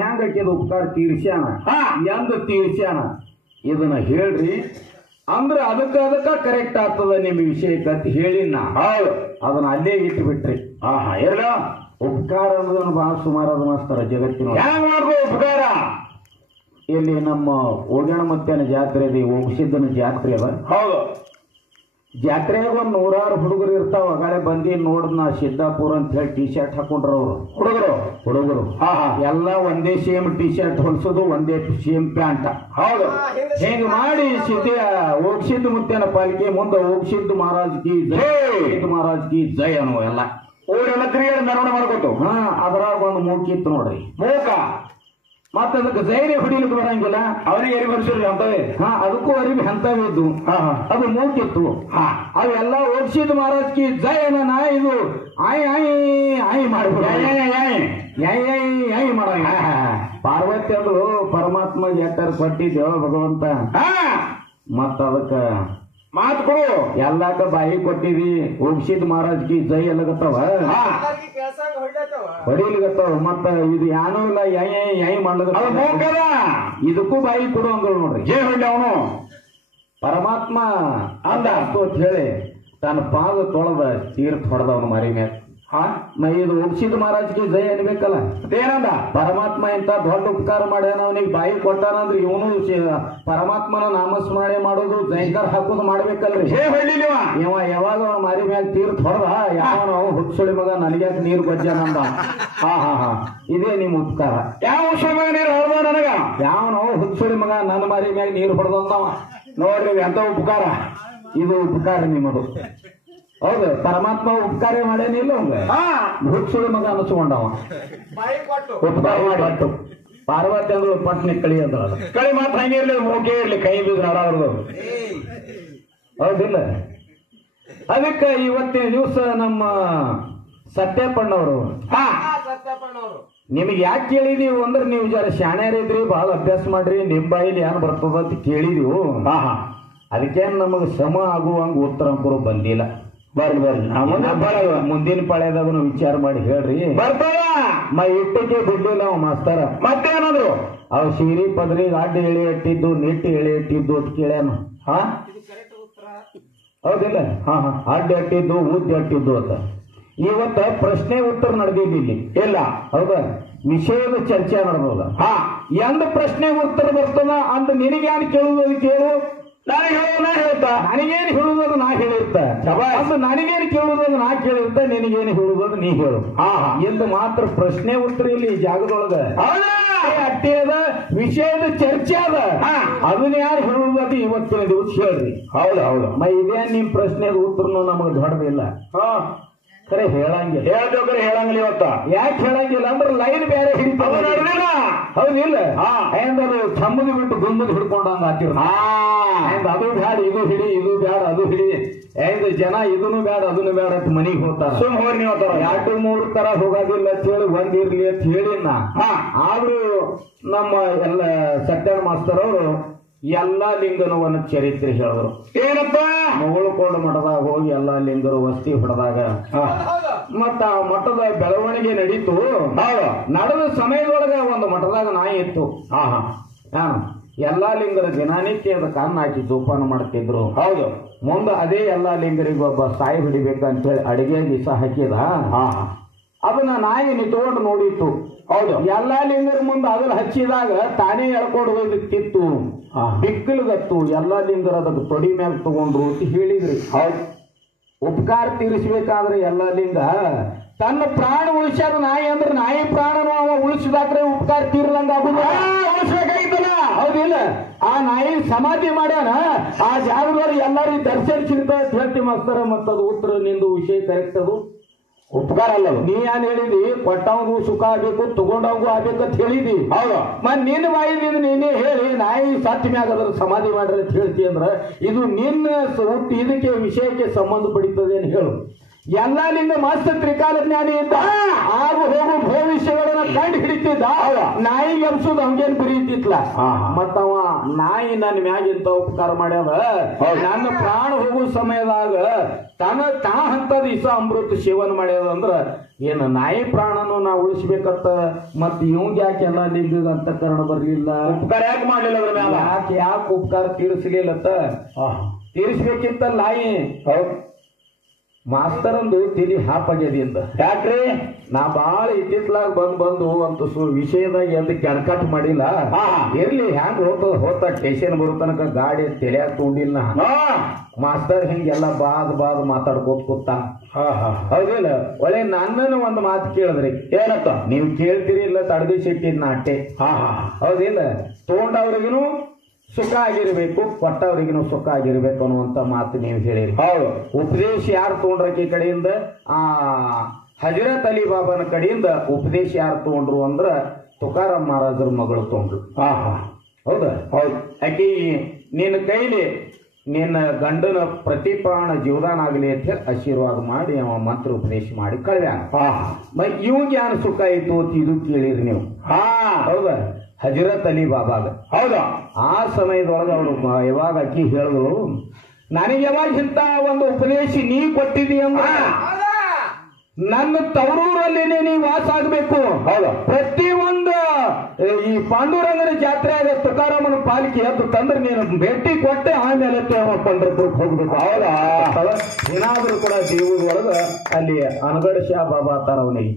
ಹೆಂಗ ಆಕಿದ ಉಪಕಾರ ತೀರ್ಸ್ಯಾನ ಎಂದ ತೀರ್ಸ್ಯಾನ ಇದನ್ನ ಹೇಳ್ರಿ ಅಂದ್ರ ಅದಕ್ಕ ಕರೆಕ್ಟ್ ಆಗ್ತದ ನಿಮ್ ವಿಷಯಕ್ಕೆ ಹೇಳಿನ ಅದನ್ನ ಅಲ್ಲೇ ಇಟ್ಟು ಬಿಟ್ರಿ ಎಲ್ಲ ಉಪಕಾರ ಅನ್ನೋದನ್ನು ಬಹಳ ಸುಮಾರಾದ ಮಾಸ್ತರ ಜಗತ್ತಿನ ಹ್ಯಾಂಗ ಮಾಡ್ಕೋ ಉಪಕಾರ ಇಲ್ಲಿ ನಮ್ಮ ಓಗಣ ಮತ್ತೇನ ಜಾತ್ರೆ ಇದೆ ಓಂಸಿದ್ದನ ಜಾತ್ರೆ ಅದ ಹೌದು ಜಾತ್ರೆಯಾಗ ಒಂದ್ 100 ಹುಡುಗರು ಇರ್ತಾವ ಅಗಾಳೆ ಬಂದಿ ನೋಡ್ ನಾ ಸಿದ್ದಾಪುರ ಅಂತ ಹೇಳಿ ಟಿ ಶರ್ಟ್ ಹಾಕೊಂಡ್ರ ಅವ್ರು ಹುಡುಗರು ಎಲ್ಲ ಒಂದೇ ಸೇಮ್ ಟಿ ಶರ್ಟ್ ಹೊಲ್ಸೋದು ಒಂದೇ ಸೇಮ್ ಪ್ಯಾಂಟ್ ಹೌದು ಹಿಂಗ ಮಾಡಿ ಹೋಗ್ಸಿದ್ದು ಮುತ್ತೇನ ಪಾಲಿಕೆ ಮುಂದೆ ಹೋಗ್ಸಿದ್ದು ಮಹಾರಾಜ್ ಕಿ ಜೈ ಅನ್ನೋ ಎಲ್ಲ ಊರೆಲ್ಲ ತಿರುಗಾಡಿ ಮೆರವಣಿಗೆ ಮಾಡ್ಕೊತು ಅದ್ರಾಗ ಒಂದು ಮೂಕಿತ್ತು ನೋಡ್ರಿ ಮೂಕ ಮತ್ತ ಅದಕ್ಕೆ ಜೈನೇ ಹೊಡಿಲಿಕ್ಕೆ ಬರಂಗಿಲ್ಲ ಅವರಿಗೆ ಎರಿ ಬರ್ಸಿರಿ ಅಂತವೇ ಅದಕ್ಕೂ ಅರಿವಿ ಅಂತವಿದ್ದು ಅದು ಮೂಕಿತ್ತು ಅವೆಲ್ಲ ಓಡಿಸಿದ್ ಮಹಾರಾಜ್ ಕಿ ಜೈ ನಾ ಇದು ಆಯ್ ಆಯ್ ಆಯ್ ಮಾಡ್ಬಿಡ ಆಯ್ ಮಾಡ ಪಾರ್ವತಿ ಅಂದ್ರು ಪರಮಾತ್ಮ ಎಟ್ಟರ ಕೊಟ್ಟಿದ್ದೇವ ಭಗವಂತ ಮತ್ತ ಅದಕ್ಕ ಮಾತು ಕೊಡು ಎಲ್ಲಾಕ ಬಾಯಿ ಕೊಟ್ಟಿದಿ ಹೋಗ್ಸಿದ್ ಮಹಾರಾಜ್ ಕಿ ಜೈ ಎಲ್ಲಗತ್ತವ ಹೊಡಿಲಿಗತ್ತವ ಮತ್ತ ಇದು ಏನೂ ಇಲ್ಲ ಯೈ ಮಾಡ್ಲದ ಇದಕ್ಕೂ ಬಾಯಿ ಕೊಡು ಅಂದ್ರು ನೋಡ್ರಿ ಜೈ ಹೊಳ್ಳಿ ಅವನು ಪರಮಾತ್ಮ ಅಂದ ಅಷ್ಟು ಅಂತ ಹೇಳಿ ತನ್ನ ಪಾದ ತೊಳೆದ ತೀರ್ಥ ಹೊಡೆದವನು ಮರಿ ಮೇಲೆ ಇದು ಹೋಗ್ಸಿದ್ ಮಹಾರಾಜ್ಗೆ ಜೈ ಅನ್ಬೇಕಲ್ಲ ಏನಂದ ಪರಮಾತ್ಮ ಇಂತ ದೊಡ್ಡ ಉಪಕಾರ ಮಾಡ್ಯಾನ ಅವನಿಗೆ ಬಾಯಿ ಕೊಟ್ಟಾನಂದ್ರೆ ಇವನು ಪರಮಾತ್ಮನ ನಾಮಸ್ಮರಣೆ ಮಾಡೋದು ಜೈಂಕರ್ ಹಾಕೋದು ಮಾಡ್ಬೇಕಲ್ರಿ ಇವ ಯಾವಾಗ ಮಾರಿ ಮ್ಯಾಗ ತೀರ್ಥ ಹೊಡೆದ ಯಾವ ಹುಚ್ಚುಳಿ ಮಗ ನನಗ್ಯಾಕ ನೀರು ಗೊಜ್ಜನಂದ ಇದೇ ನಿಮ್ ಉಪಕಾರ ಯಾವ ಮಗ ನೀರು ಹೊಡೆದ ನನಗ ಯಾವ ಹುಚ್ಚುಳಿ ಮಗ ನನ್ನ ಮಾರಿ ಮ್ಯಾಗ ನೀರು ಹೊಡೆದಂತವ ನೋಡ್ರಿ ಎಂತ ಉಪಕಾರ ಇದು ಉಪಕಾರ ನಿಮ್ಮದು ಹೌದು ಪರಮಾತ್ಮ ಉಪಕಾರ ಮಾಡೇನಿಲ್ಲ ಅವಂಗ ಹುಚ್ಚುಳಿ ಮಗ ಅನಿಸ್ಕೊಂಡವ ಉಪಕಾರ ಮಾಡಿ ಪಾರ್ವತಿ ಅಂದ್ರು ಪಟ್ನೆ ಕಳಿ ಅಂದ್ರ ಕಳಿ ಮಾತ್ರ ಹಂಗೆ ಇರ್ಲಿ ಮೂಕೆ ಇರ್ಲಿ ಕೈ ಬಿದ್ರು ಆಡೋದು ಹೌದಿಲ್ಲ ಅದಕ್ಕೆ ಇವತ್ತಿನ ದಿವಸ ನಮ್ಮ ಸತ್ಯಪ್ಪಣ್ಣವರು ನಿಮಗೆ ಯಾಕೆ ಕೇಳಿದೀವಿ ಅಂದ್ರೆ ನೀವು ಜರ ಶಾಣ್ಯಾರಿದ್ರಿ ಬಹಳ ಅಭ್ಯಾಸ ಮಾಡ್ರಿ ನಿಮ್ ಬಾಯಿಲಿ ಏನ್ ಬರ್ತದ ಅಂತ ಕೇಳಿದೀವು ಅದಕ್ಕೇನು ನಮಗೆ ಸಮ ಆಗುವಂಗ ಉತ್ತರ ಅಂಕರು ಬಂದಿಲ್ಲ ಬರ್ರಿ ಮುಂದಿನ ಪಾಳ್ಯದಾಗ ವಿಚಾರ ಮಾಡಿ ಹೇಳ್ರಿ ಬರ್ತಾವ ಇಟ್ಟಕ್ಕೆ ಬಿಡ್ಲಿಲ್ಲ ಅವ ಮಾಸ್ತರ ಮತ್ತೇನಾದ್ರು ಅವ್ ಸೀರಿ ಪದ್ರಿ ಅಡ್ಡ ಎಳೆ ಇಟ್ಟಿದ್ದು ನೆಟ್ಟು ಎಳೆ ಇಟ್ಟಿದ್ದು ಅಂತ ಕೇಳ್ಯಾನು ಹೌದಿಲ್ಲ ಅಡ್ಡ ಇಟ್ಟಿದ್ದು ಉದ್ದ ಇಟ್ಟಿದ್ದು ಅಂತ ಇವತ್ತ ಪ್ರಶ್ನೆ ಉತ್ತರ ನಡೆದಿಲ್ಲ ಇಲ್ಲಿ ಇಲ್ಲ ಹೌದಾ ವಿಷಯದ ಚರ್ಚೆ ನಡೆದದ ಎಂದ ಪ್ರಶ್ನೆ ಉತ್ತರ ಬರ್ತದ ಅಂತ ನಿನಗೇನು ಕೇಳುವುದು ಕೇಳು ನನಗೇನು ಹೇಳುವುದು ನಾ ಹೇಳಿರ್ತ ನನಗೇನು ಕೇಳುವುದು ನಾ ಕೇಳಿರ್ತ ನಿನಗೇನು ಹೇಳುವುದು ನೀ ಹೇಳು ಎಂದು ಮಾತ್ರ ಪ್ರಶ್ನೆ ಉತ್ತರ ಇಲ್ಲಿ ಈ ಜಾಗದೊಳಗ ಅಟ್ಟೆ ಅದ ವಿಷಯದ ಚರ್ಚೆ ಅದ ಅದನ್ನ ಯಾರು ಹೇಳುವುದು ಇವತ್ತಿನ ದಿವಸ ಹೇಳ್ರಿ ಹೌದು ಇದೇನ್ ನಿಮ್ ಪ್ರಶ್ನೆದ ಉತ್ತರನು ನಮಗ್ ದೊಡ್ಡದಿಲ್ಲ ಖರೆ ಹೇಳಂಗಿಲ್ಲ ಹೇಳ್ಬೇಕ್ರೆ ಹೇಳಂಗಿಲ್ಲ ಇವತ್ತ ಯಾಕೆ ಹೇಳಂಗಿಲ್ಲ ಅಂದ್ರೆ ಲೈನ್ ಬೇರೆ ಹಿಡಿತಾವ ಹೌದಿಲ್ಲ ಅದು ಚಮ್ಮದು ಬಿಟ್ಟು ಗುಂಬದು ಹಿಡ್ಕೊಂಡಂಗ ಹಾಕಿರ್ ಅದು ಬ್ಯಾಡ ಇದು ಹಿಡಿ ಇದು ಬ್ಯಾಡ ಅದು ಹಿಡಿ ಜನ ಇದನ್ನು ಬೇಡ ಅದನ್ನು ಬೇಡ ಅಂತ ಮನಿಗೆ ಹೋಗ್ತಾರ ಸುಮ್ ಹೋಗಿ ನೀವು 2-3 ತರ ಹೋಗೋದಿಲ್ಲ ಅಂತ ಹೇಳಿ ಒಂದಿರ್ಲಿ ಅಂತ ಹೇಳಿ ಆದ್ರೂ ನಮ್ಮ ಎಲ್ಲ ಸತ್ಯನ ಮಾಸ್ತರ್ ಅವರು ಎಲ್ಲಾ ಲಿಂಗನವನ್ನ ಚರಿತ್ರೆ ಹೇಳಿದ್ರು ಏನಪ್ಪ ಮುಗುಳ್ಕೋಡು ಮಠದಾಗ ಹೋಗಿ ಎಲ್ಲಾ ಲಿಂಗರು ವಸ್ತಿ ಹೊಡೆದಾಗ ಮತ್ತ ಆ ಮಠದ ಬೆಳವಣಿಗೆ ನಡೀತು ನಡೆದ ಸಮಯದೊಳಗ ಒಂದು ಮಠದಾಗ ನಾಯಿ ಇತ್ತು ಎಲ್ಲಾ ಲಿಂಗರ ದಿನನಿತ್ಯದ ಕಣ್ಣು ಹಾಕಿ ಜೋಪಾನ ಮಾಡ್ತಿದ್ರು ಹೌದು ಮುಂದೆ ಅದೇ ಎಲ್ಲಾ ಲಿಂಗರಿಗೆ ಒಬ್ಬ ಸಾಯಿ ಹಿಡಿಬೇಕಂತ ಹೇಳಿ ಅಡಿಗೆ ದಿವಸ ಹಾಕಿದ ಅದನ್ನ ನಾಯಿ ನಿಂತ್ಕೊಂಡು ನೋಡಿತ್ತು ಹೌದು ಎಲ್ಲಾ ಲಿಂಗರ ಮುಂದೆ ಅದನ್ನ ಹಚ್ಚಿದಾಗ ತಾನೇ ಎಳ್ಕೊಂಡು ಹೋಗಿತ್ತಿತ್ತು ಬಿಕ್ಕಲ್ಗತ್ತು ಎಲ್ಲಾ ಲಿಂಗರ ಅದಕ್ಕೆ ತೊಡಿ ಮ್ಯಾಗ ತಗೊಂಡ್ರು ಅಂತ ಹೇಳಿದ್ರಿ ಹೌದು ಉಪಕಾರ ತೀರಿಸಬೇಕಾದ್ರೆ ಎಲ್ಲಾ ಲಿಂಗ ತನ್ನ ಪ್ರಾಣ ಉಳಿಸ್ಯಾದ ನಾಯಿ ಅಂದ್ರೆ ನಾಯಿ ಪ್ರಾಣನು ಅವ ಉಳಿಸಿದಾಕ್ರೆ ಉಪಕಾರ ತೀರ್ದಂಗ ಉಳಿಸ್ಬೇಕಾಗಿತ್ತಲ್ಲ ಹೌದಿಲ್ಲ ಆ ನಾಯಿ ಸಮಾಧಿ ಮಾಡ್ಯಾನ ಆ ಜಾಗದವ್ರು ಎಲ್ಲಾರು ದರ್ಶನ ಸಿಗ್ತದೆ ಅಂತ ಹೇಳ್ತಿ ಮಾಸ್ತರ ಮತ್ತದು ಉತ್ತರ ನಿಂದು ವಿಷಯ ಕರೆಕ್ಟ್ ಅದು ಉಪಕಾರ ಅಲ್ಲ ನೀ ಏನ್ ಹೇಳಿದಿ ಕೊಟ್ಟವಂಗೂ ಸುಖ ಆಗ್ಬೇಕು ತಗೊಂಡವಂಗೂ ಆಗ್ಬೇಕಂತ ಹೇಳಿದಿ ಹೌದು ಮತ್ ನಿನ್ನ ಬಾಯಿದಿಂದ ನೀನೇ ಹೇಳಿ ನಾಯಿ ಸತ್ಯ ಮ್ಯಾಗ ಅದ್ರ ಸಮಾಧಿ ಮಾಡ್ರಿ ಅಂತ ಹೇಳ್ತಿ ಅಂದ್ರ ಇದು ನಿನ್ನ ಹುಟ್ಟು ಇದಕ್ಕೆ ವಿಷಯಕ್ಕೆ ಸಂಬಂಧ ಪಡಿತದೆ ಅಂತ ಹೇಳು ಎಲ್ಲಾ ಲಿಂಗ ಮಸ್ತ್ ತ್ರಿಕಾಲ ಜ್ಞಾನಿ ಇದ್ದ ಆಗು ಹೋಗು ಭವಿಷ್ಯಗಳನ್ನ ಕಂಡು ಹಿಡಿತಿದ್ದ ನಾಯಿಗೆ ಎಬ್ಸೋದು ಹಂಗೇನ್ ಬರೀತಿತ್ಲ ಮತ್ತವ ನಾಯಿ ನನ್ನ ಮ್ಯಾಗಿಂತ ಉಪಕಾರ ಮಾಡ್ಯದ ನನ್ನ ಪ್ರಾಣ ಹೋಗೋ ಸಮಯದಾಗ ತಾ ಅಂತದ ಇಸ ಅಮೃತ ಸೇವನ್ ಮಾಡ್ಯದ ಅಂದ್ರ ಏನ್ ನಾಯಿ ಪ್ರಾಣನು ನಾ ಉಳಿಸ್ಬೇಕತ್ತ ಮತ್ ಇವಂಗ ಯಾಕೆ ಎಲ್ಲಾ ಲಿಂಗ ಅಂತ ಕರ್ಣ ಬರ್ಲಿಲ್ಲ ಉಪಕಾರ ಯಾಕೆ ಮಾಡ್ಲಿಲ್ಲ ಯಾಕೆ ಉಪಕಾರ ತೀರಿಸಲಿಲ್ಲತ್ತ ತೀರಿಸ್ಬೇಕಿತ್ತ ನಾಯಿ ಮಾಸ್ತರಂದು ತಿಳಿ ಹಾಪಾಗ್ಯದಿಂದ ಯಾಕ್ರಿ ನಾ ಬಾಳ ಇತ್ತಿತ್ಲಾಗ ಬಂದು ಅಂತ ವಿಷಯದಾಗ ಎದ್ದು ಕೆಣಕಟ್ ಮಾಡಿಲ್ಲ ಇರ್ಲಿ ಹ್ಯಾಂಗ ಹೋತ ಸ್ಟೇಷನ್ ಬರೋ ತನಕ ಗಾಡಿ ತೆಲಿಯಾಗ ತುಂಡಿಲ್ಲ ಮಾಸ್ತರ್ ಹಿಂಗೆಲ್ಲ ಬಾದ್ ಮಾತಾಡ್ಕೋತ ಕೂತ ಹೌದಿಲ್ಲ ಒಳ್ಳೆ ನನ್ನನ್ನು ಒಂದು ಮಾತು ಕೇಳಿದ್ರಿ ಏನತ್ತ ನೀವು ಕೇಳ್ತೀರಿ ಇಲ್ಲ ತಡದಿ ಸಿಟ್ಟಿದ್ ನಾಟೆ ಹೌದಿಲ್ಲ ತಗೊಂಡವ್ರಿಗೂ ಸುಖ ಆಗಿರ್ಬೇಕು ಕೊಟ್ಟವ್ರಿಗೂ ಸುಖ ಆಗಿರ್ಬೇಕು ಅನ್ನುವಂತ ಮಾತು ನೀವು ಹೇಳಿರಿ ಹೌದು ಉಪದೇಶ ಯಾರು ತಗೊಂಡ್ರಕಿ ಕಡೆಯಿಂದ ಹಜರತ್ ಅಲಿ ಬಾಬಾನ ಕಡೆಯಿಂದ ಉಪದೇಶ ಯಾರು ತಗೊಂಡ್ರು ಅಂದ್ರ ತುಕಾರಾಮ್ ಮಹಾರಾಜರ ಮಗಳು ತಗೊಂಡ್ರು ಹೌದಾ ಹೌದು ಆಕಿ ನಿನ್ನ ಕೈಲಿ ನಿನ್ನ ಗಂಡನ ಪ್ರತಿ ಪ್ರಾಣ ಜೀವದಾನ ಆಗಲಿ ಅಂತ ಹೇಳಿ ಆಶೀರ್ವಾದ ಮಾಡಿ ಅವ ಮಂತ್ರ ಉಪದೇಶ ಮಾಡಿ ಕಳ್ಯಾನ ಇವಂಗ ಯಾರು ಸುಖ ಆಯ್ತು ಅಂತ ಇದು ಕೇಳಿರಿ ನೀವು ಹೌದಾ ಹಜರತ್ ಅಲಿ ಬಾಬಾಗ ಹೌದಾ ಆ ಸಮಯದೊಳಗೆ ಅವರು ಯಾವಾಗ ಅಕ್ಕಿ ಹೇಳಿದ್ರು ನನಗೆ ಯಾವಾಗ ಇಂತ ಒಂದು ಉಪದೇಶ ನೀ ಕೊಟ್ಟಿದ್ದೀ ಅಂದ್ರ ನನ್ನ ತವರೂರಲ್ಲಿನೇ ನೀ ವಾಸ ಆಗ್ಬೇಕು ಹೌದಾ ಪ್ರತಿಯೊಂದು ಈ ಪಾಂಡುರಂಗನ ಜಾತ್ರೆ ಆಗ ತುಕಾರಾಮನ ಪಾಲಿಕೆ ಎದ್ದು ತಂದ್ರೆ ನೀನು ಭೇಟಿ ಕೊಟ್ಟೆ ಆಮೇಲೆ ಪಂಢರಪುರಕ್ಕೆ ಹೋಗ್ಬೇಕು ಹೌದಾ ಏನಾದ್ರೂ ಕೂಡ ದೇವರೊಳಗ ಅಲ್ಲಿ ಅನಗಢ ಶಾ ಬಾಬಾ ತರ ಅವನಿಗೆ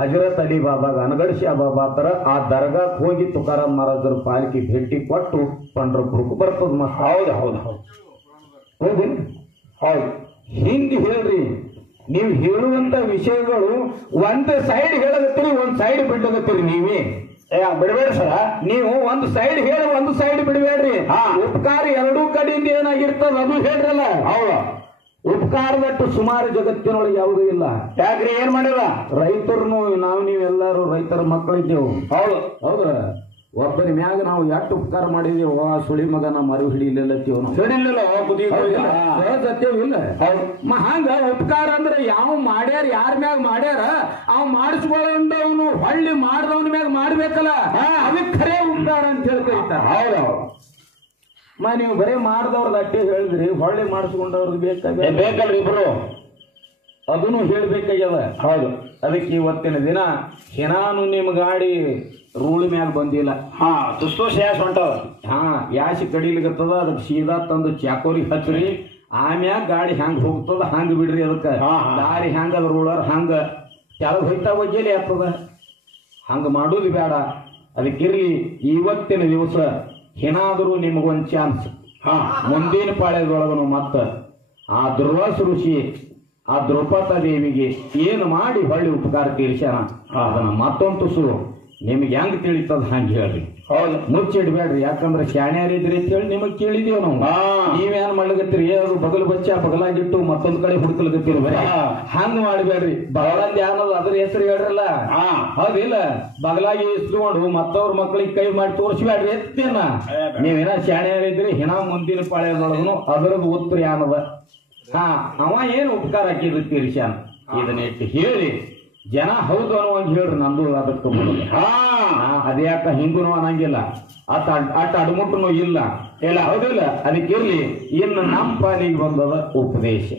ಹಜರತ್ ಅಲಿ ಬಾಬಾಗ ಅನಗಢ ಶಾ ಬಾಬಾ ತರ ಆ ದರ್ಗಾಕ್ ಹೋಗಿ ತುಕಾರಾಮ್ ಮಹಾರಾಜರ ಪಾಲಿಕೆ ಭೇಟಿ ಕೊಟ್ಟು ಪಂಢರಪುರಕ್ಕೆ ಬರ್ತದ ಮಸ್ತ್ ಹೌದು ಹೌದು ಹೌದು ಹೋಗಿ ಹೌದು ಹಿಂಗೆ ಹೇಳ್ರಿ ನೀವು ಹೇಳುವಂತ ವಿಷಯಗಳು ಒಂದ್ ಸೈಡ್ ಹೇಳಗತ್ತೀರಿ ಒಂದ್ ಸೈಡ್ ಬಿಟ್ಟಗತ್ತೀರಿ ನೀವೇ ಬಿಡಬೇಡ ಸರ ನೀವು ಒಂದು ಸೈಡ್ ಹೇಳಿ ಒಂದು ಸೈಡ್ ಬಿಡಬೇಡ್ರಿ ಉಪಕಾರ ಎರಡೂ ಕಡೆಯಿಂದ ಏನಾಗಿರ್ತದ ಅದು ಹೇಳ್ರಲ್ಲ ಹೌದು ಉಪಕಾರದಟ್ಟು ಸುಮಾರು ಜಗತ್ತಿನೊಳಗೆ ಯಾವುದೂ ಇಲ್ಲ ಯಾಕ್ರಿ ಏನ್ ಮಾಡಿಲ್ಲ ರೈತರನ್ನು ನೀವೆಲ್ಲರೂ ರೈತರ ಮಕ್ಕಳಿದ್ದೇವು ಹೌದು ಹೌದ್ರ ಒಬ್ಬನ ಮ್ಯಾಗ ನಾವು ಎಷ್ಟು ಉಪಕಾರ ಮಾಡಿದೀವ ಸುಳಿ ಮಗನ ಮರು ಹಿಡಿಲಿಲ್ಲ ಹಂಗ ಉಪಕಾರ ಅಂದ್ರೆ ಯಾವ ಮಾಡ್ಯಾರ ಯಾರ ಮ್ಯಾಗ ಮಾಡ್ಯಾರ ಅವ್ ಮಾಡಿಸ್ಕೊಳ್ಳೋಂದವನು ಹೊಳ್ಳಿ ಮಾಡ್ದವನ ಮ್ಯಾಗ ಮಾಡ್ಬೇಕಲ್ಲ ಅದಕ್ಕೆ ಖರೇ ಉಪಕಾರ ಅಂತ ಹೇಳ್ಕರಿತಾರ ಹೌದೌದು ನೀವು ಬರೀ ಮಾಡ್ದವ್ರದ್ದು ಅಟ್ಟೆ ಹೇಳಿದ್ರಿ ಹೊಳ್ಳಿ ಮಾಡಿಸ್ಕೊಂಡವ್ರದ್ದು ಬೇಕಲ್ರಿ ಇಬ್ರು ಅದನ್ನು ಹೇಳ್ಬೇಕಾಗ್ಯದ ಹೌದು ಅದಕ್ಕೆ ಇವತ್ತಿನ ದಿನ ಏನಾನು ನಿಮ್ ಗಾಡಿ ರೂಲ್ ಮ್ಯಾಗ ಬಂದಿಲ್ಲ ತುಸ್ತೋಷ ಯಾಸ್ ಹೊಂಟದ ಯಾಸಿ ಕಡಿಲಿಗತ್ತದ ಅದಕ್ಕೆ ಸೀದಾ ತಂದು ಚಾಕೋರಿಗೆ ಹಚ್ಚ್ರಿ ಆಮ್ಯಾಗ ಗಾಡಿ ಹೆಂಗ್ ಹೋಗ್ತದ ಹಂಗ ಬಿಡ್ರಿ ಅದಕ್ಕೆ ದಾರಿ ಹೆಂಗದ ರೂಳರ್ ಹಂಗ ಕೆಳಗೆ ಹೋಯ್ತಾ ಒಜ್ಜಲಿ ಆಗ್ತದ ಹಂಗ ಮಾಡೋದು ಬೇಡ ಅದಕ್ಕಿರ್ಲಿ ಇವತ್ತಿನ ದಿವಸ ಏನಾದರೂ ನಿಮಗೊಂದು ಚಾನ್ಸ್ ಮುಂದಿನ ಪಾಳ್ಯದೊಳಗನು ಮತ್ತ ಆ ದುರ್ವಾಸ ಋಷಿ ಆ ದ್ರೌಪದ ದೇವಿಗೆ ಏನು ಮಾಡಿ ಹೊಳ್ಳಿ ಉಪಕಾರ ತೀರ್ಸ್ಯಾನ ಅದನ್ನ ಮತ್ತೊಂದು ತುಸು ನಿಮ್ಗೆ ಹೆಂಗ್ ತಿಳಿತದ ಹಂಗ ಹೇಳ್ರಿ ಹೌದು ಮುಚ್ಚಿಡ್ಬೇಡ್ರಿ ಯಾಕಂದ್ರೆ ಶಾಣ್ಯಾರಿದ್ರಿ ಅಂತ ಹೇಳಿ ನಿಮಗ್ ಕೇಳಿದೀವಿ ನಾವು ನೀವೇನ್ ಮಾಡ್ಲಕತ್ತೀರಿ ಅದು ಬಗಲ್ ಬಚ್ಚ ಬಗಲಾಗಿಟ್ಟು ಮತ್ತೊಂದ್ ಕಡೆ ಹುಡ್ಕಲಕತ್ತೀರಿ ಬರೀ ಹಂಗ್ ಮಾಡ್ಬೇಡ್ರಿ ಬಗಲಂದ ಯಾನದು ಅದ್ರ ಹೆಸರು ಹೇಳ್ರಲ್ಲ ಹೌದಿಲ್ಲ ಬಗಲಾಗಿ ಇಸ್ಕೊಂಡು ಮತ್ತವ್ರ ಮಕ್ಳಿಗೆ ಕೈ ಮಾಡಿ ತೋರಿಸ್ಬೇಡ್ರಿ ಎತ್ತೇನ ನೀವೇನ ಶಾಣ್ಯಾರಿದ್ರಿ ಹಿನ ಮುಂದಿನ ಪಾಳ್ಯದೊಳಗನು ಅದರದ್ದು ಉತ್ತರ ಯಾನದ ಅವ ಏನು ಉಪಕಾರ ಹಾಕಿದ್ರು ತೀರ್ಸ್ಯಾನ ಇದನ್ನ ಇಟ್ಟು ಹೇಳಿ ಜನ ಹೌದು ಅನ್ನುವಂಗ ಹೇಳ್ರಿ ನಂದು ಅದಕ್ಕೆ ಅದ್ಯಾಕ ಹಿಂಗೂ ಅನ್ನಂಗಿಲ್ಲ ಅಟ್ ಅಡ್ಮುಟ್ಟನು ಇಲ್ಲ ಹೌದಿಲ್ಲ ಅದಕ್ಕಿರ್ಲಿ ಇನ್ನು ನಮ್ಮ ಪಾಲಿಗೆ ಬಂದದ ಉಪದೇಶ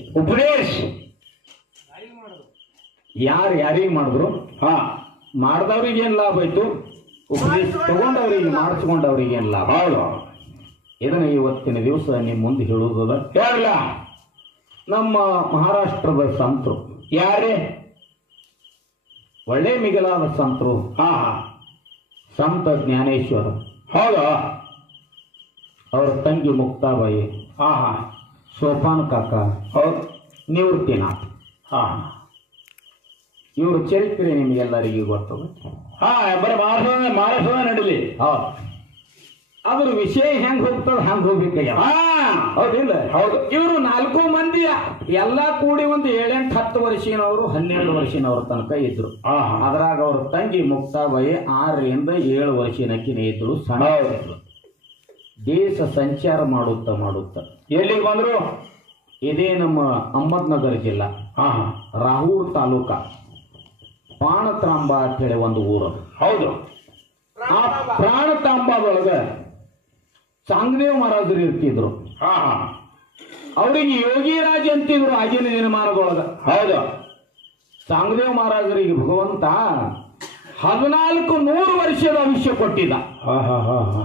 ಯಾರಿಗೆ ಮಾಡಿದ್ರು ಮಾಡ್ದವ್ರಿಗೆ ಏನ್ ಲಾಭ ಆಯ್ತು ಉಪದೇಶ ತಗೊಂಡವ್ರಿಗೆ ಮಾಡಿಸ್ಕೊಂಡವ್ರಿಗೆ ಏನ್ ಲಾಭ ಹೌದು ಇದನ್ನ ಇವತ್ತಿನ ದಿವಸ ನಿಮ್ ಮುಂದೆ ಹೇಳುವುದದ ಹೇಳಲ್ಲ ನಮ್ಮ ಮಹಾರಾಷ್ಟ್ರದ ಸಂತರು ಯಾರೇ ಒಳ್ಳೆ ಮಿಗಿಲಾದ ಸಂತರು ಸಂತ ಜ್ಞಾನೇಶ್ವರ ಹೌದಾ ಅವ್ರ ತಂಗಿ ಮುಕ್ತಾಬಾಯಿ ಸೋಪಾನ್ ಕಾಕ ಹೌದು ನಿವೃತ್ತಿನಾಥ್ ಇವ್ರ ಚರಿತ್ರೆ ನಿಮಗೆಲ್ಲರಿಗೂ ಗೊತ್ತದ ಬರೀ ಮಾರಾಟ ನಡೀಲಿ ಅದ್ರ ವಿಷಯ ಹೆಂಗ್ ಹೋಗ್ತದ ಹಂಗ ಹೋಗ್ಬೇಕಾಗ್ಯ ಹೌದಿಲ್ಲ ಹೌದು ಇವರು 4 ಮಂದಿ ಎಲ್ಲಾ ಕೂಡಿ ಒಂದು 7-10 ವರ್ಷನವರು 12 ವರ್ಷನವ್ರ ತನಕ ಇದ್ರು ಅದ್ರಾಗ ಅವ್ರ ತಂಗಿ ಮುಕ್ತಾಬಾಯಿ 6ರಿಂದ 7 ವರ್ಷನಕ್ಕಿನ ಇದ್ರು ಸಣ್ಣ ದೇಶ ಸಂಚಾರ ಮಾಡುತ್ತಾ ಎಲ್ಲಿಗೆ ಬಂದ್ರು ಇದೇ ನಮ್ಮ ಅಹಮದ್ನಗರ ಜಿಲ್ಲಾ ಹಾ ಹಾ ರಾಹೂರ್ ತಾಲೂಕ ಪ್ರಾಣತಾಂಬ ಅಂತ ಹೇಳಿ ಒಂದು ಊರು. ಹೌದು. ಆ ಪ್ರಾಣತಾಂಬದೊಳಗ ಚಾಂಗದೇವ್ ಮಹಾರಾಜರು ಇರ್ತಿದ್ರು. ಹಾ ಹಾ ಅವ್ರಿಗೆ ಯೋಗಿರಾಜ್ ಅಂತಿದ್ರು ಆಗಿನ ದಿನಮಾನದೊಳಗ. ಹೌದು. ಚಾಂಗದೇವ್ ಮಹಾರಾಜರಿಗೆ ಭಗವಂತ 1400 ವರ್ಷದ ಆಯುಷ್ಯ ಕೊಟ್ಟಿದ್ದ. ಹಾ ಹಾ ಹಾ ಹಾ